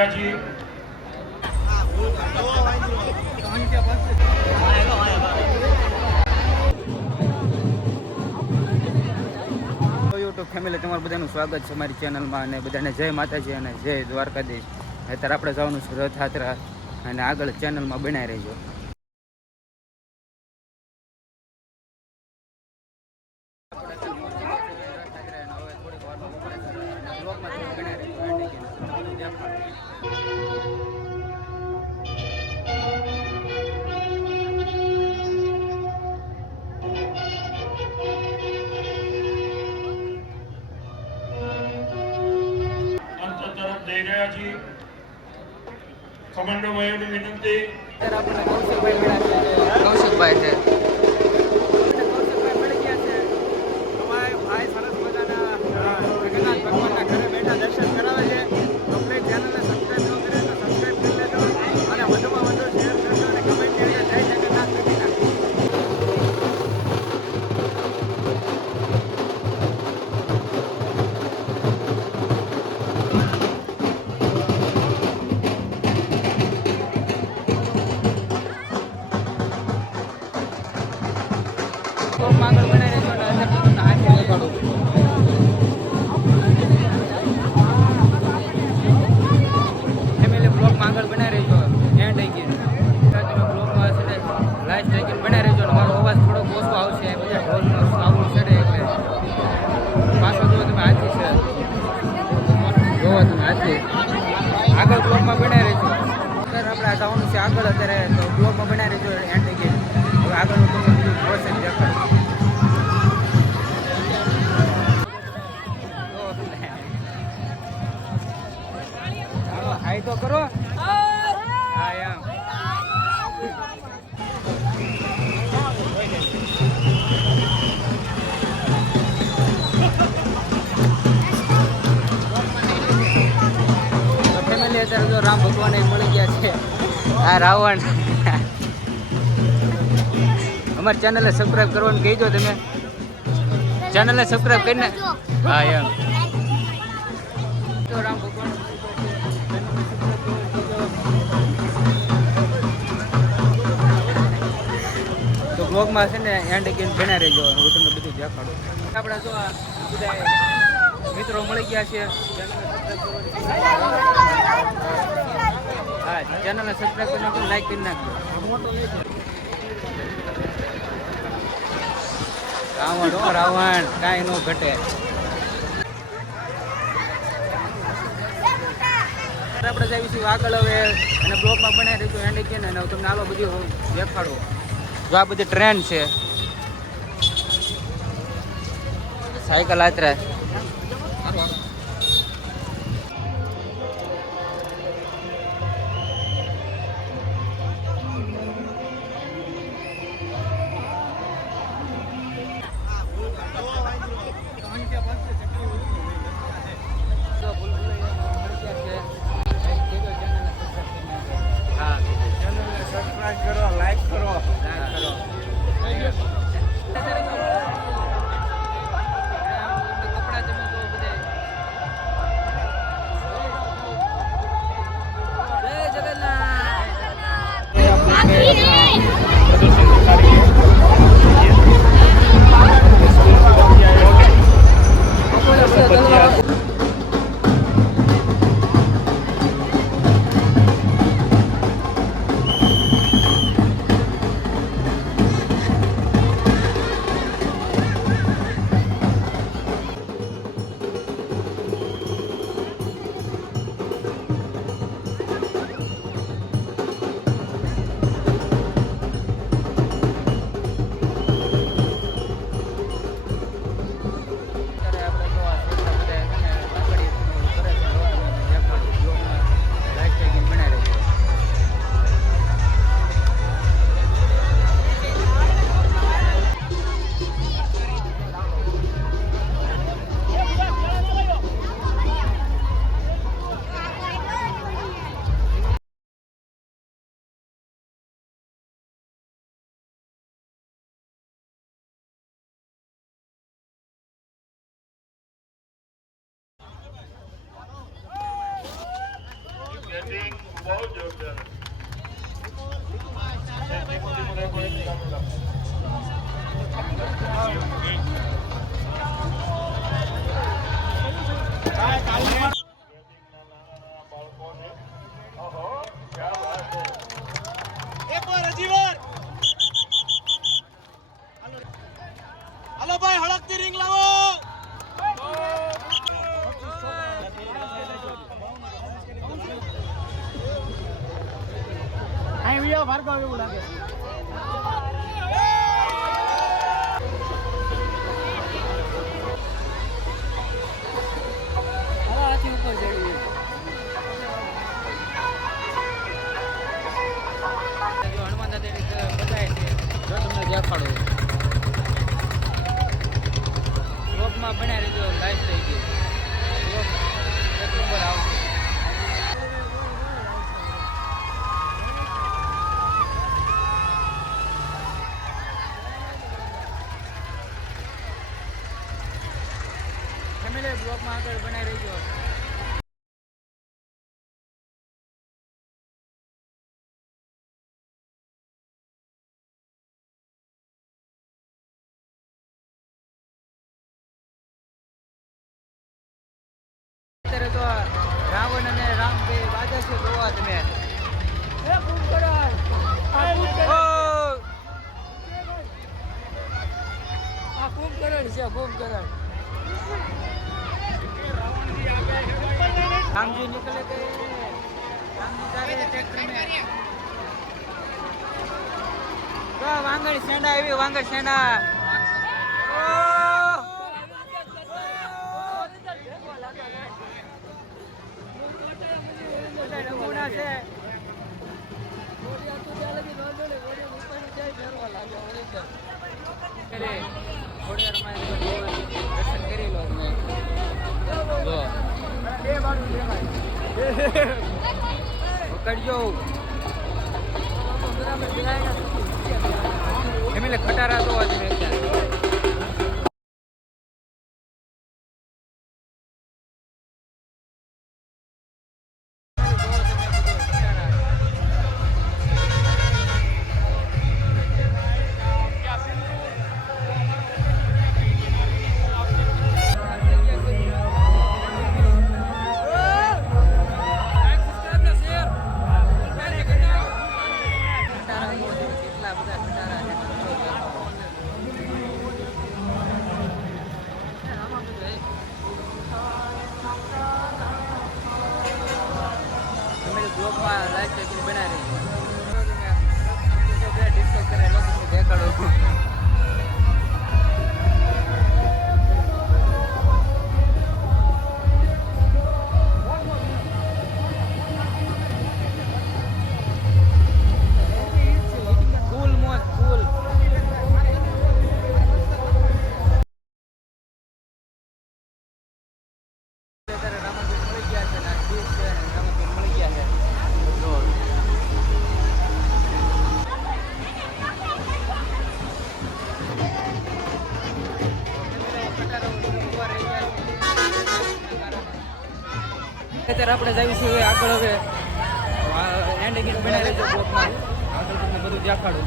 રહ્યા છીએ। YouTube family તમારું બધાનું સ્વાગત છે મારી ચેનલમાં અને બધાને જય માતાજી અને જય દ્વારકાધીશ। અત્યારે આપણે જવાનું છે રથયાત્રા અને આગળ ચેનલમાં બનાવી રહેજો। જઈ રહ્યા છીએ। કમાન્ડો ભાઈઓની વિનંતી। આપણે કૌશિકભાઈ છે દર્શન કરાવે છે। કમ્પ્લીટ ચેનલને સબસ્ક્રાઇબ ન કરે તો સબસ્ક્રાઇબ કરી લેજો અને વધુમાં વધુ શેર કરજો અને કમેન્ટ કરી જય જગન્નાથ લખી નાખજો। આગળ બનાવી રહેજો અને તમને હાથે દેખાડું ફેમિલી બ્લોગમાં આગળ બનાવી રહેજો એન્ડ આવી ગઈ તમે બ્લોગમાં છે ને લાસ્ટ આવી બનાવી રહેજો અને મારો અવાજ થોડોક ઓછો આવશે બધા ઢોલનો સાઉન્ડ ચડે એટલે પાછો જો તમે હાથી છે જોવો તમે હાથી આગળ બ્લોગમાં બનાવી રહેજો। અત્યારે આપણે જવાનું છે આગળ અત્યારે તો બ્લોગમાં બનાવી રહેજો એન્ડ આવી ગઈ હવે આગળ હું તમને બીજું પ્રોસેસ દેખાડું। હાઈ તો કરો હા એમ ફેમિલી અત્યારે જો રામ ભગવાન મળી ગયા છે આ રાવણ અમારી ચેનલને સબસ્ક્રાઈબ કરવાનું કહીજો તમે ચેનલને સબસ્ક્રાઈબ કરીને હા એમ તો રામ ભગવાન તો બ્લોગમાં છે ને એન્ડ કરીને બના રહેજો હું તમને બધું દેખાડું। આપણે જો બધા મિત્રો મળી ગયા છે હા ચેનલને સબસ્ક્રાઈબ કરી નાખજો લાઈક કરી નાખજો। રાવણ હો રાવણ કાંઈ ન ઘટે। આપણે જઈશું આગળ હવે અને બ્લોગમાં બનાવી દઈશું એન્ડ કરીને અને તમને આલો બધું દેખાડું। જો આ બધી ટ્રેન છે સાયકલ આતરે કરો, લાઈક કરો। કપડા તમે તો બધા એક્ટિંગ બહુ જોરદાર ધીમું ધીમું રાખો એની સામે રાખો બાળકોને ઓહો ક્યાં વાત છે એક વાર હજી વાર હાલો ભાઈ હળકતી રિંગ લાવો અહીં વિડિયો ભાર્ગવ એવું લાગે હાથી ઉપર ચડી જો હનુમાન દાદાની બધાય છે જો તમને દેખાડો બ્લોગમાં બનાવી રહેજો લાઈવ થઈ ગઈ બ્લોગ એક નંબર આવશે ફેમિલી બ્લોગમાં આગળ બનાવી રહેજો અત્યારે તો રાવણ અને રામ બે વાજા છે જોવા તમે કુંભકરણ છે કુંભકરણ रामजी निकले थे रामजी जा रहे थे ट्रैक्टर में तो वांगड़ सेंडा आई वांगड़ सेंडा दर्शन करी लो કરજો એમને ખટારા તો આજે અત્યારે આપણે જઈએ છીએ આગળ હવે એન્ડ ગીત બનાવી રહેજો બ્લોકમાં આગળ તમને બધું દેખાડું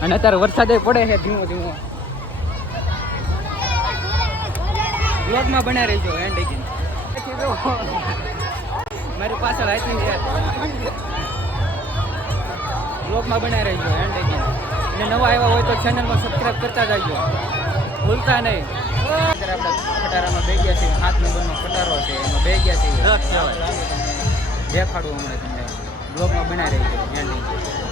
અને અત્યારે વરસાદ પડે છે ધીમો ધીમો બ્લોકમાં બનાવી રહેજો એન્ડ ગીત મારી પાછળ હાથી છે બ્લોકમાં બનાવી રહેજો એન્ડ ગીત અને નવા આવ્યા હોય તો ચેનલમાં સબસ્ક્રાઈબ કરતા જજો ભૂલતા નહીં અત્યારે આપણે ખટારામાં બે ગયા છીએ 7 નંબરનો ખટારો છે એમાં બે ગયા છીએ દેખાડું હમણાં તમને બ્લોગમાં બનાવી રહી છે એન્ડિંગ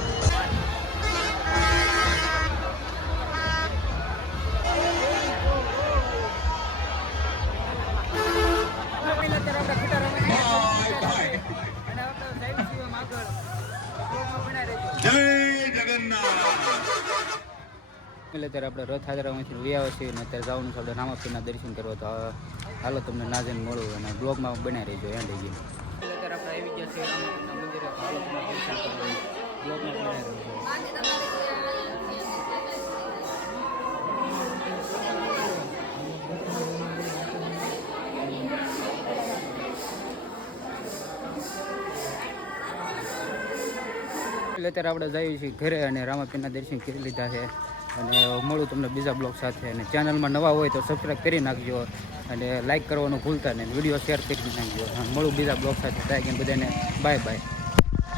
એટલે અત્યારે આપણે રથયાત્રામાંથી લઈ આવે છીએ અને અત્યારે જવાનું છે આપણે રામાપીરના દર્શન કરવા તો હાલો તમને નાજન મળું અને બ્લોગમાં બનાવી રહીજો એન્ડ ગઈ અત્યારે આપણે આવી ગયા છીએ રામાપીરના મંદિરે હાલો તમને દર્શન કરવા બ્લોગમાં બનાવી રહીજો એટલે અત્યારે આપણે જઈએ છીએ ઘરે અને રામાપીરના દર્શન કરી લીધા છે અને મળું તમને બીજા બ્લોગ સાથે અને ચેનલમાં નવા હોય તો સબસ્ક્રાઈબ કરી નાખજો અને લાઈક કરવાનું ભૂલતા નહીં વિડીયો શેર કરી નાખજો મળું બીજા બ્લોગ સાથે ત્યાં બધાને બાય બાય.